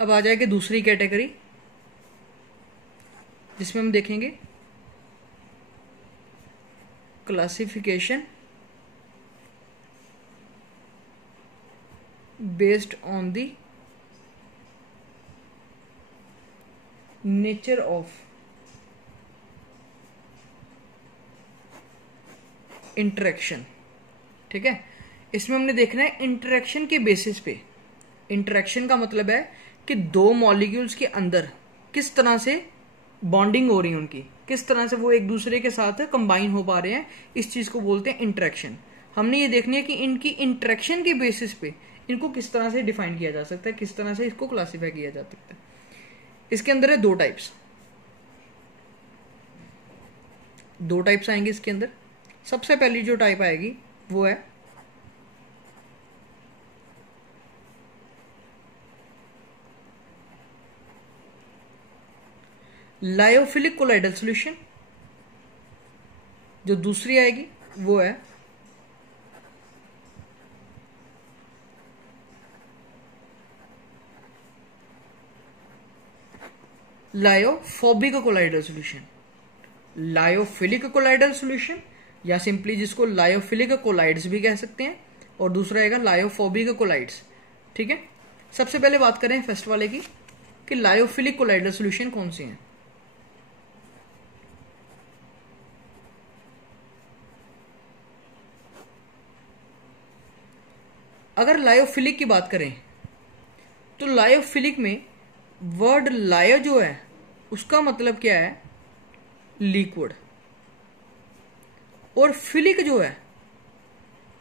अब आ जाएगी दूसरी कैटेगरी, जिसमें हम देखेंगे classification based on the nature of interaction. ठीक है, इसमें हमने देखना है इंटरेक्शन के बेसिस पे। इंटरेक्शन का मतलब है कि दो मॉलिक्यूल्स के अंदर किस तरह से बॉन्डिंग हो रही है, उनकी किस तरह से वो एक दूसरे के साथ कंबाइन हो पा रहे हैं, इस चीज को बोलते हैं इंटरेक्शन। हमने ये देखनी है कि इनकी इंटरेक्शन के बेसिस पे इनको किस तरह से डिफाइन किया जा सकता है, किस तरह से इसको क्लासीफाई किया जा सकता है। इसके अंदर है दो टाइप्स आएंगे इसके अंदर। सबसे पहली जो टाइप आएगी वो है लायोफिलिक कोलाइडल सॉल्यूशन। जो दूसरी आएगी वो है lyophobic colloidal solution. Lyophilic colloidal solution या सिंपली जिसको लायोफिलिक कोलाइड्स भी कह सकते हैं, और दूसरा आएगा लायोफोबिक कोलाइड्स। ठीक है, सबसे पहले बात करें फर्स्ट वाले की कि लायोफिलिक कोलाइडल सॉल्यूशन कौन से हैं। अगर लायोफिलिक की बात करें तो लायोफिलिक में वर्ड लायो जो है उसका मतलब क्या है, लिक्विड, और फिलिक जो है,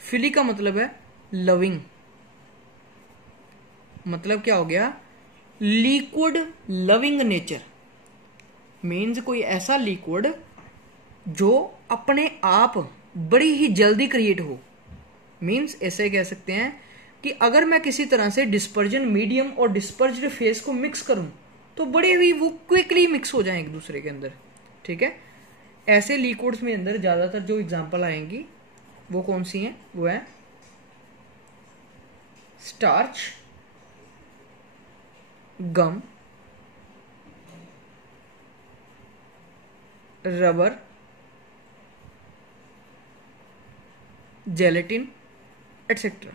फिलिक का मतलब है लविंग। मतलब क्या हो गया, लिक्विड लविंग नेचर। मीन्स कोई ऐसा लिक्विड जो अपने आप बड़ी ही जल्दी क्रिएट हो। मीन्स ऐसे कह सकते हैं कि अगर मैं किसी तरह से डिस्पर्जन मीडियम और डिस्पर्ज्ड फेस को मिक्स करूं तो बड़े ही वो क्विकली मिक्स हो जाएं एक दूसरे के अंदर। ठीक है, ऐसे लिक्विड्स में अंदर ज्यादातर जो एग्जांपल आएंगी वो कौन सी हैं, वो है स्टार्च, गम, रबर, जेलेटिन एटसेट्रा।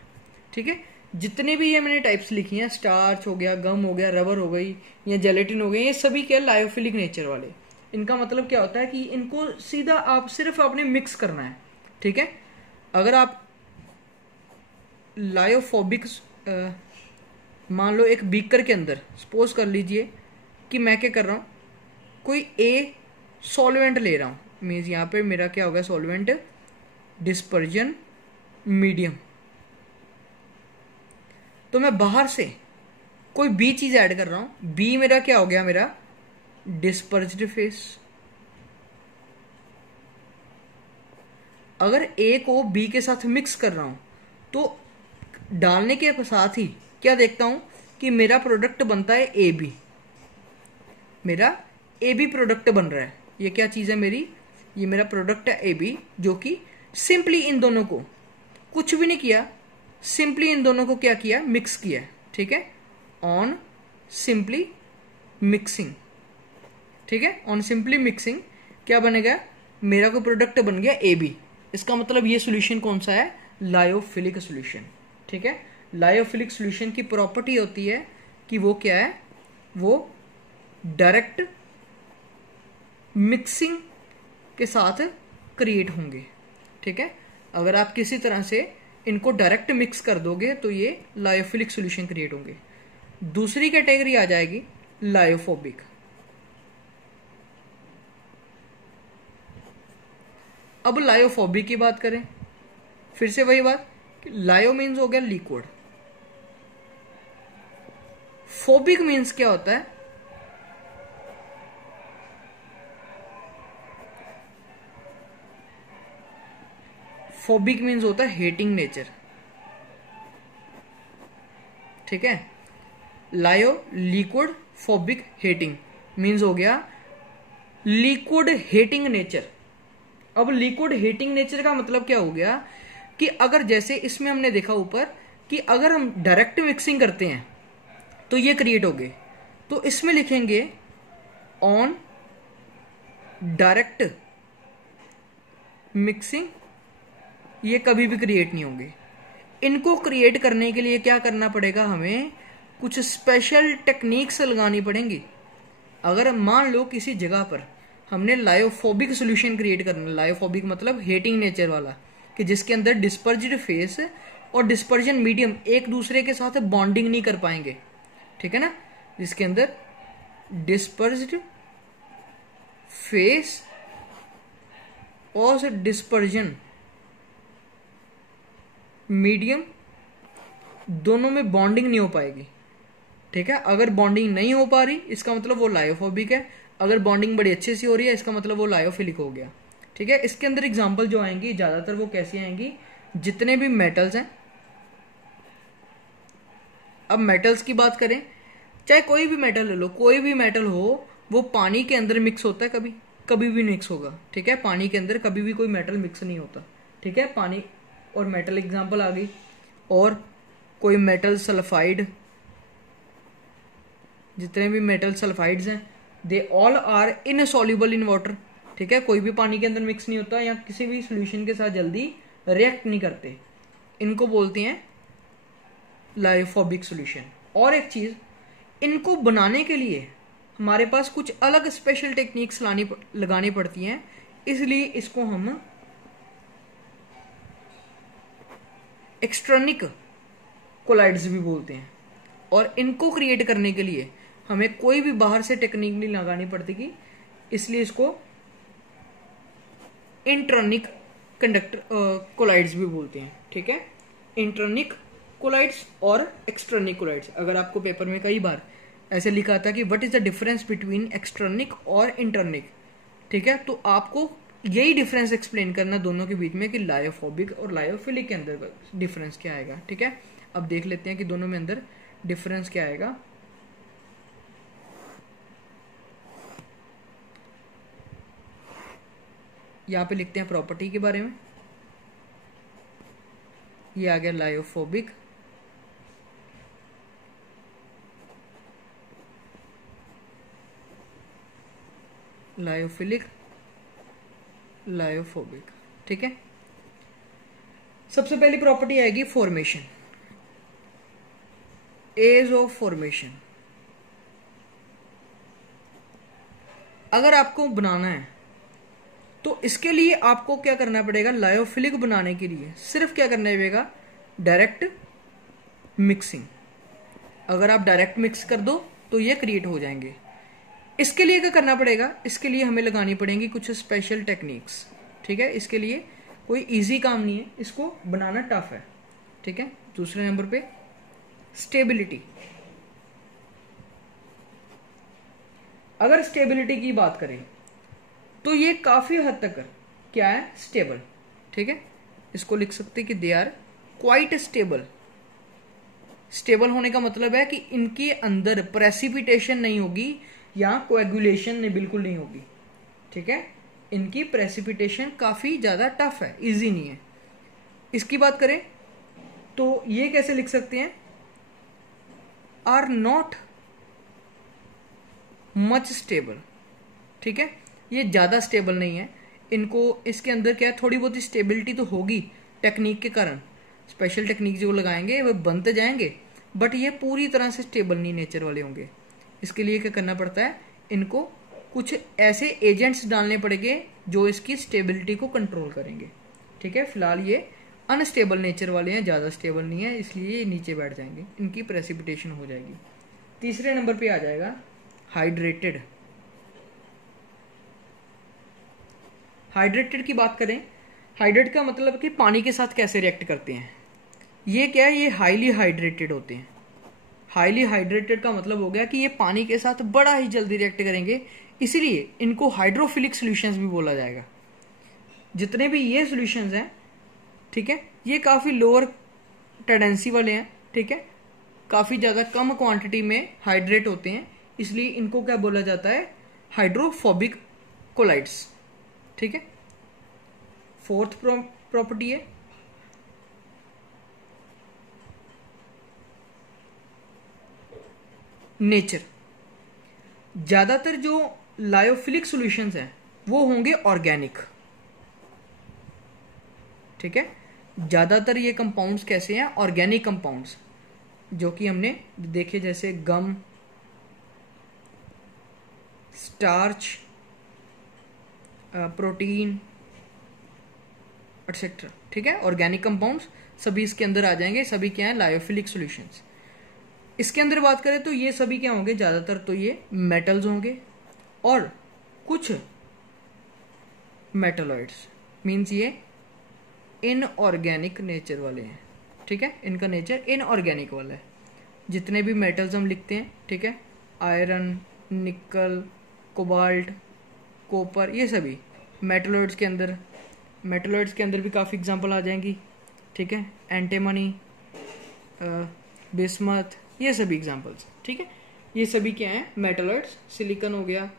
ठीक है, जितने भी ये मैंने टाइप्स लिखी हैं, स्टार्च हो गया, गम हो गया, रबर हो गई या जेलेटिन हो गई, ये सभी क्या लायोफिलिक नेचर वाले। इनका मतलब क्या होता है कि इनको सीधा आप सिर्फ आपने मिक्स करना है। ठीक है, अगर आप लायोफोबिक मान लो एक बीकर के अंदर, सपोज कर लीजिए कि मैं क्या कर रहा हूं, कोई ए सॉल्वेंट ले रहा हूं। मीन्स यहां पे मेरा क्या होगा, सॉल्वेंट डिस्पर्जन मीडियम। तो मैं बाहर से कोई बी चीज ऐड कर रहा हूं, बी मेरा क्या हो गया, मेरा डिस्पर्ज्ड फेस। अगर ए को बी के साथ मिक्स कर रहा हूं तो डालने के साथ ही क्या देखता हूं कि मेरा प्रोडक्ट बनता है ए बी। मेरा ए बी प्रोडक्ट बन रहा है। ये क्या चीज है मेरी, ये मेरा प्रोडक्ट है ए बी, जो कि सिंपली इन दोनों को कुछ भी नहीं किया, सिंपली इन दोनों को क्या किया, मिक्स किया। ठीक है, ऑन सिंपली मिक्सिंग। ठीक है, ऑन सिंपली मिक्सिंग क्या बनेगा, मेरा को प्रोडक्ट बन गया ए बी। इसका मतलब ये सॉल्यूशन कौन सा है, लायोफिलिक सॉल्यूशन। ठीक है, लायोफिलिक सॉल्यूशन की प्रॉपर्टी होती है कि वो क्या है, वो डायरेक्ट मिक्सिंग के साथ क्रिएट होंगे। ठीक है, अगर आप किसी तरह से इनको डायरेक्ट मिक्स कर दोगे तो ये लायोफिलिक सॉल्यूशन क्रिएट होंगे। दूसरी कैटेगरी आ जाएगी लायोफोबिक। अब लायोफोबिक की बात करें, फिर से वही बात कि लायो मीन्स हो गया लिक्विड, फोबिक मीन्स क्या होता है, फोबिक मीन्स होता है हेटिंग नेचर। ठीक है, लायो लिक्विड, फोबिक हेटिंग मीन्स हो गया लिक्विड हेटिंग नेचर। अब लिक्विड हेटिंग नेचर का मतलब क्या हो गया कि अगर जैसे इसमें हमने देखा ऊपर कि अगर हम डायरेक्ट मिक्सिंग करते हैं तो ये क्रिएट हो गए। तो इसमें लिखेंगे ऑन डायरेक्ट मिक्सिंग, ये कभी भी क्रिएट नहीं होंगे। इनको क्रिएट करने के लिए क्या करना पड़ेगा, हमें कुछ स्पेशल टेक्निक्स लगानी पड़ेंगी। अगर मान लो किसी जगह पर हमने लायोफोबिक सोल्यूशन क्रिएट करना, लायोफोबिक मतलब हेटिंग नेचर वाला, कि जिसके अंदर डिस्पर्ज्ड फेस और डिस्पर्जन मीडियम एक दूसरे के साथ बॉन्डिंग नहीं कर पाएंगे, ठीक है ना, जिसके अंदर डिस्पर्ज्ड फेस और डिस्पर्जन मीडियम दोनों में बॉन्डिंग नहीं हो पाएगी, ठीक है। अगर बॉन्डिंग नहीं हो पा रही इसका मतलब वो लायोफोबिक है, अगर बॉन्डिंग बड़ी अच्छे से हो रही है इसका मतलब वो लायोफिलिक हो गया, ठीक है। इसके अंदर एग्जांपल जो आएंगी ज्यादातर वो कैसी आएंगी, जितने भी मेटल्स हैं, अब मेटल्स की बात करें, चाहे कोई भी मेटल ले लो, कोई भी मेटल हो, वो पानी के अंदर मिक्स होता है, कभी कभी भी मिक्स होगा, ठीक है। पानी के अंदर कभी भी कोई मेटल मिक्स नहीं होता, ठीक है। पानी और मेटल एग्जांपल आ गई, और कोई मेटल सल्फाइड, जितने भी मेटल सल्फाइड्स हैं they all are insoluble in water, ठीक है। कोई भी पानी के अंदर मिक्स नहीं होता या किसी भी सोल्यूशन के साथ जल्दी रिएक्ट नहीं करते, इनको बोलते हैं लायोफोबिक सोल्यूशन। और एक चीज, इनको बनाने के लिए हमारे पास कुछ अलग स्पेशल टेक्निक्स लगानी पड़ती हैं, इसलिए इसको हम एक्सटर्निक कोलाइड्स भी बोलते हैं। और इनको क्रिएट करने के लिए हमें कोई भी बाहर से टेक्निक नहीं लगानी पड़ती की, इसलिए इसको इंटर्निक कंडक्टर कोलाइड्स भी बोलते हैं, ठीक है। इंटर्निक कोलाइड्स और एक्सटर्निक कोलाइड्स। अगर आपको पेपर में कई बार ऐसे लिखा था कि what is the difference between extrinsic और इंटर्निक, ठीक है, तो आपको यही डिफरेंस एक्सप्लेन करना दोनों के बीच में कि लायोफोबिक और लायोफिलिक के अंदर डिफरेंस क्या आएगा, ठीक है। अब देख लेते हैं कि दोनों में अंदर डिफरेंस क्या आएगा। यहां पे लिखते हैं प्रॉपर्टी के बारे में, ये आ गया लायोफोबिक, लायोफिलिक, लायोफोबिक, ठीक है। सबसे पहली प्रॉपर्टी आएगी फॉर्मेशन, एज ऑफ फॉर्मेशन। अगर आपको बनाना है तो इसके लिए आपको क्या करना पड़ेगा, लायोफिलिक बनाने के लिए सिर्फ क्या करना पड़ेगा, डायरेक्ट मिक्सिंग। अगर आप डायरेक्ट मिक्स कर दो तो ये क्रिएट हो जाएंगे। इसके लिए क्या करना पड़ेगा, इसके लिए हमें लगानी पड़ेंगी कुछ स्पेशल टेक्निक्स, ठीक है। इसके लिए कोई इजी काम नहीं है, इसको बनाना टफ है, ठीक है। दूसरे नंबर पे स्टेबिलिटी। अगर स्टेबिलिटी की बात करें तो ये काफी हद तक क्या है, स्टेबल, ठीक है। इसको लिख सकते कि they are quite stable. Stable होने का मतलब है कि इनके अंदर प्रेसिपिटेशन नहीं होगी या कोएगुलेशन बिल्कुल नहीं होगी, ठीक है। इनकी प्रेसिपिटेशन काफी ज्यादा टफ है, इजी नहीं है। इसकी बात करें तो ये कैसे लिख सकते हैं, आर नॉट मच स्टेबल, ठीक है। ये ज्यादा स्टेबल नहीं है, इनको इसके अंदर क्या थोड़ी बहुत स्टेबिलिटी तो होगी टेक्निक के कारण, स्पेशल टेक्निक जो लगाएंगे वो बनते जाएंगे, बट ये पूरी तरह से स्टेबल नहीं नेचर वाले होंगे। इसके लिए क्या करना पड़ता है, इनको कुछ ऐसे एजेंट्स डालने पड़ेंगे जो इसकी स्टेबिलिटी को कंट्रोल करेंगे, ठीक है। फिलहाल ये अनस्टेबल नेचर वाले हैं, ज्यादा स्टेबल नहीं है, इसलिए ये नीचे बैठ जाएंगे, इनकी प्रेसिपिटेशन हो जाएगी। तीसरे नंबर पे आ जाएगा हाइड्रेटेड। हाइड्रेटेड की बात करें, हाइड्रेट का मतलब कि पानी के साथ कैसे रिएक्ट करते हैं। ये क्या है, ये हाईली हाइड्रेटेड होते हैं। हाईली हाइड्रेटेड का मतलब हो गया कि ये पानी के साथ बड़ा ही जल्दी रिएक्ट करेंगे, इसीलिए इनको हाइड्रोफिलिक सॉल्यूशंस भी बोला जाएगा। जितने भी ये सॉल्यूशंस हैं, ठीक है, ये काफी लोअर टेंडेंसी वाले हैं, ठीक है, काफी ज्यादा कम क्वांटिटी में हाइड्रेट होते हैं, इसलिए इनको क्या बोला जाता है, हाइड्रोफोबिक कोलाइड्स, ठीक है। फोर्थ प्रॉपर्टी है नेचर, ज़्यादातर जो लायोफिलिक सॉल्यूशंस हैं वो होंगे ऑर्गेनिक। ठीक है, ज़्यादातर ये कंपाउंड्स कैसे हैं, ऑर्गेनिक कंपाउंड्स, जो कि हमने देखे जैसे गम, स्टार्च, प्रोटीन एटसेट्रा। ठीक है, ऑर्गेनिक कंपाउंड्स सभी इसके अंदर आ जाएंगे, सभी क्या हैं, लायोफिलिक सॉल्यूशंस। इसके अंदर बात करें तो ये सभी क्या होंगे, ज़्यादातर तो ये मेटल्स होंगे और कुछ मेटलॉइड्स, मीन्स ये इनऑर्गेनिक नेचर वाले हैं। ठीक है, इनका नेचर इनऑर्गेनिक वाला है। जितने भी मेटल्स हम लिखते हैं, ठीक है, आयरन, निकल, कोबाल्ट, कॉपर, ये सभी मेटलॉइड्स के अंदर, मेटलॉइड्स के अंदर भी काफ़ी एग्जांपल आ जाएंगी। ठीक है, एंटीमनी, बिस्मथ, ये सभी एग्जांपल्स। ठीक है, ये सभी क्या हैं, मेटलॉइड्स। सिलिकॉन हो गया,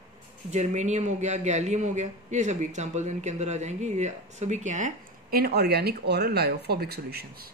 जर्मेनियम हो गया, गैलियम हो गया, ये सभी एग्जांपल्स इनके अंदर आ जाएंगी। ये सभी क्या हैं, इनऑर्गेनिक और लायोफोबिक सॉल्यूशंस।